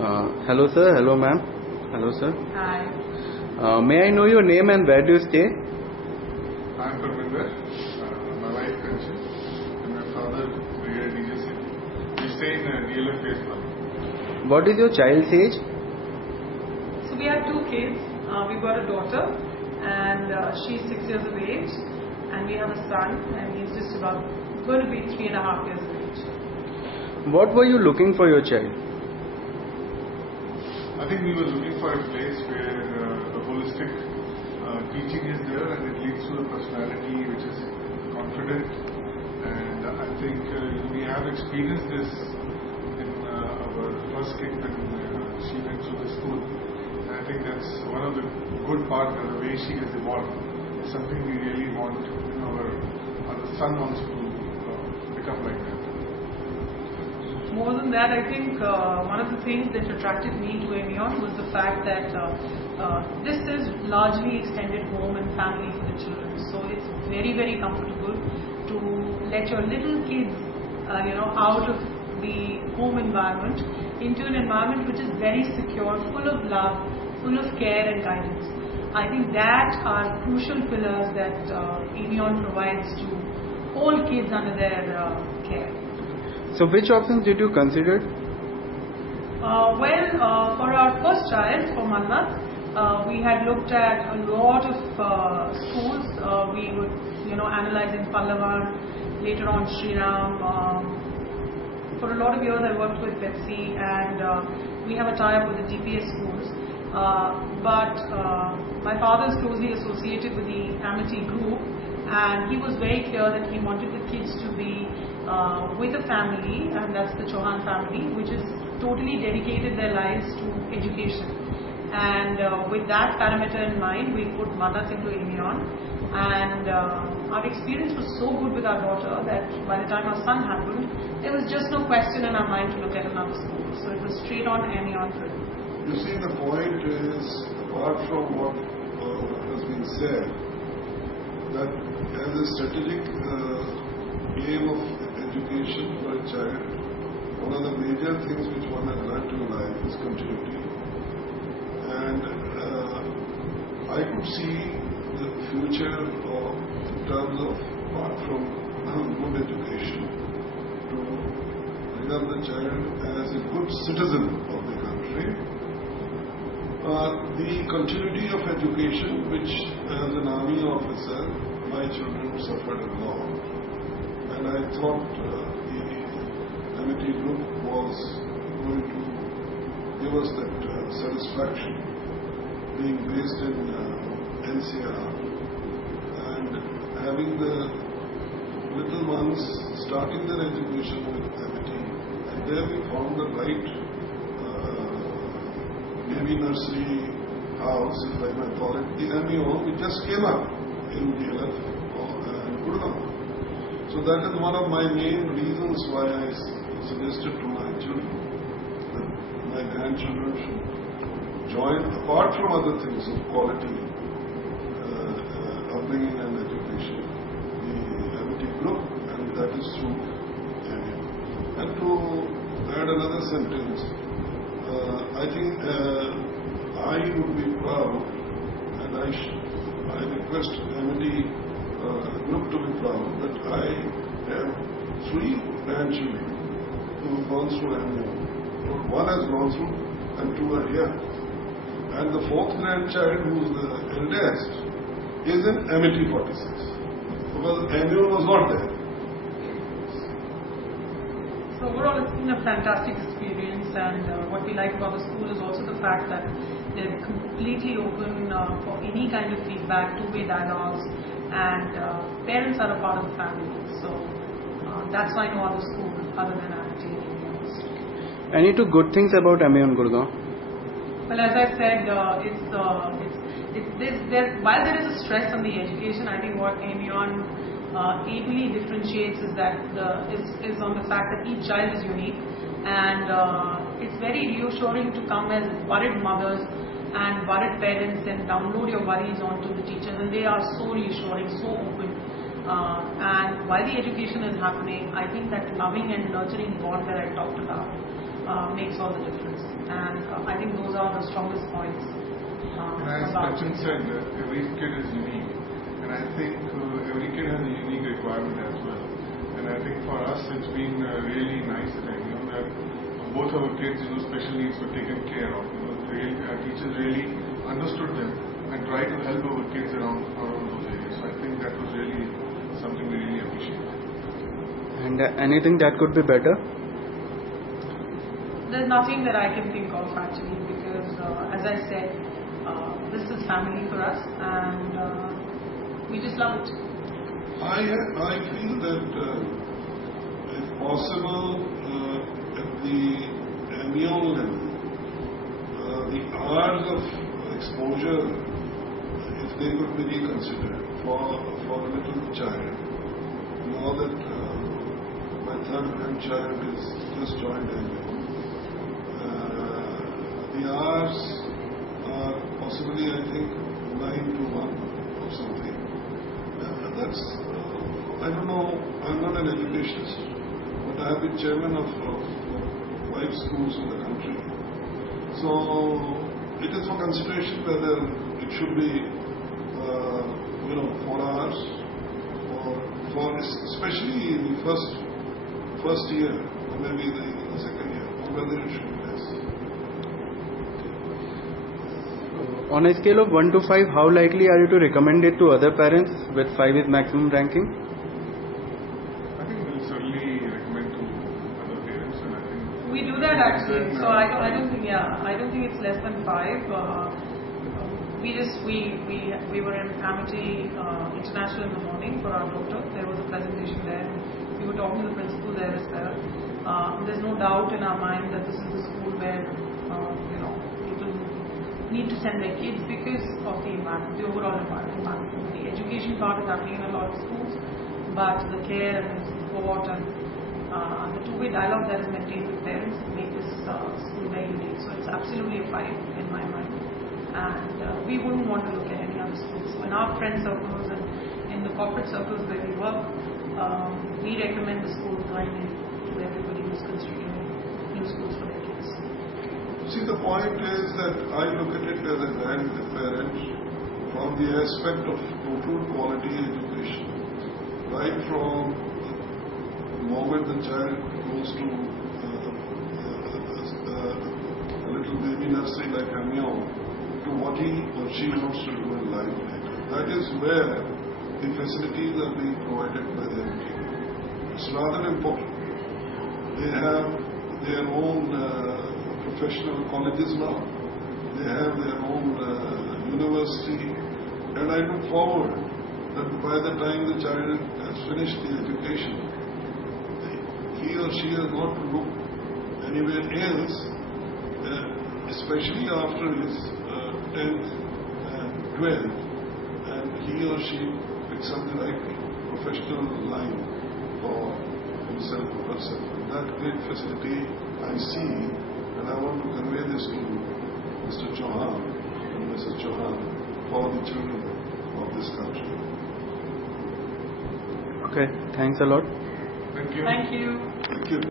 Hello sir, hello ma'am. Hello sir. Hi. May I know your name and where do you stay? I'm Parvinder, my wife Kanchan, and my father Brigadier DJ Singh. We stay in DLF phase 1. What is your child's age? So we have 2 kids. We've got a daughter and she's 6 years of age, and we have a son and he's just about going to be 3.5 years of age. What were you looking for your child? I think we were looking for a place where the holistic teaching is there and it leads to a personality which is confident, and I think we have experienced this in our first kid when she went to the school, and I think that's one of the good parts, the way she has evolved. It's something we really want our son wants to become like that. More than that, I think one of the things that attracted me to Amiown was the fact that this is largely extended home and family for the children. So it's very, very comfortable to let your little kids, out of the home environment into an environment which is very secure, full of love, full of care and guidance. I think that are crucial pillars that Amiown provides to all kids under their care. So which options did you consider? For our first child, for Mannat, we had looked at a lot of schools. We would, analyze in Pallavan, later on Shriram. For a lot of years I worked with Pepsi, and we have a tie-up with the GPS schools. But my father is closely associated with the Amity group, and he was very clear that he wanted the kids to be with a family, and that's the Chauhan family, which is totally dedicated their lives to education. And with that parameter in mind, we put Mannat into Amiown, and our experience was so good with our daughter that by the time our son happened, there was just no question in our mind to look at another school. So it was straight on Amiown for him. You see, the point is, apart from what has been said, that as a strategic aim of education for a child, one of the major things which one has learned in life is continuity. And I could see the future in terms of, apart from good education, to bring up the child as a good citizen of the country. The continuity of education, which as an army officer, my children suffered a lot. And I thought the Amity group was going to give us that satisfaction, being based in NCR and having the little ones starting their education with Amity. And there we found the right baby nursery house, if I may call it, the Amiown, which just came up in DLF and Gurgaon. So that is one of my main reasons why I suggested to my children that my grandchildren should join, apart from other things of quality, upbringing and education, the Amity group, and that is through Amiown. And to add another sentence, I think I would be proud, and I request Amity group to be proud that I have 3 grandchildren who have gone through Amiown. 1 has gone through and 2 are here. And the 4th grandchild, who is the eldest, is in Amity 46, because Amiown was not there. So overall, it's been a fantastic experience, and what we like about the school is also the fact that they're completely open for any kind of feedback, two-way dialogues, and parents are a part of the family. So that's why no other school other than Amity. Any 2 good things about Amiown Gurgaon? Well, as I said, while there is a stress on the education, I think what Amiown ably differentiates is that is on the fact that each child is unique, and it's very reassuring to come as worried mothers and worried parents and download your worries onto the teachers, and they are so reassuring, so open. And while the education is happening, I think that loving and nurturing bond that I talked about makes all the difference. And I think those are the strongest points. And as Sachin said, every kid is unique. And I think every kid has a unique requirement as well. And I think for us, it's been really nice that that both our kids, special needs were taken care of. Our teachers really understood them and tried to help our kids around those areas. So I think that was really something we really appreciate. And anything that could be better? There's nothing that I can think of actually, because as I said, this is family for us, and we just love it. I feel that if possible, at the Amiown level, the hours of exposure, if they could be reconsidered for a little child, now that my third grandchild is just joined Amiown, the hours are possibly, I think, 9 to 1 or something. That's, I don't know, I'm not an educationist, but I have been chairman of 5 schools in the country. So it is for consideration whether it should be 4 hours, or for especially in the first year, or maybe the second year, or whether it should be less. On a scale of 1 to 5, how likely are you to recommend it to other parents with 5 is maximum ranking? I think we'll certainly recommend to other parents, and I think we do that actually. So I don't think it's less than 5. We were in Amity International in the morning for our doctor. There was a presentation there. We were talking to the principal there as well. There's no doubt in our mind that this is the school where people need to send their kids because of the environment, the overall environment. The education part is happening in a lot of schools, but the care and the support and the two-way dialogue that is maintained with parents make this school very unique. So it's absolutely a 5 in my mind. And we wouldn't want to look at any other schools. So in our friend circles and in the corporate circles where we work, we recommend the school blindly to everybody who's considering new schools for their kids. See, the point is that I look at it as a grandparent from the aspect of total quality education. Right from the moment the child goes to a little baby nursery like Amiown, to what he or she wants to do in life later. That is where the facilities are being provided by the MT. It's rather important. They have their own professional colleges now. They have their own university, and I look forward that by the time the child has finished the education, he or she has not to look anywhere else, especially after his 10th and 12th, and he or she picks up the right professional line for himself or herself. That great facility I see, and I want to convey this to Mr. Chauhan and Mrs. Chauhan for the children of this country. Okay, thanks a lot. Thank you. Thank you. Thank you.